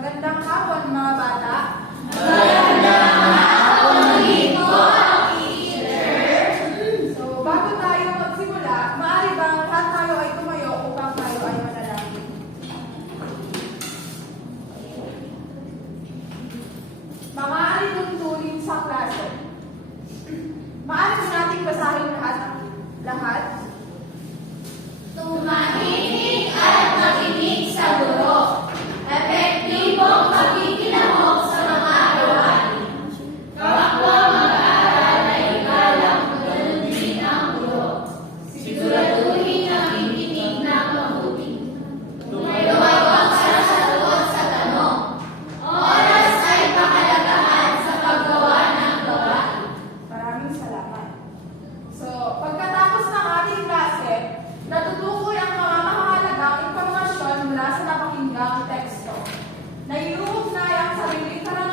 Magandang hapon mga bata. Magandang hapon po, teacher. So, bago tayo magsimula, maaari bang lahat tayo ay tumayo upang tayo ay manalangin? Maaari tungtunin sa klase. Maaari mo nating basahin lahat. Tumahimik at makinig sa guro. Epektibong pakikilahok sa mga gawain. Kapwa mag-aaral ay ikalang ganun din ang guro. Siguraduhin ang ikinig na mabuti. Tumayawag sa sagot sa tanong. Oras ay pahalagahan sa paggawa ng gawain. Maraming salamat. So, pagkatapos ng ating klase, natutukoy ang mga mahalagang impormasyon mula sa napakinggang teksto. Naiuugnay ang sariling karanasan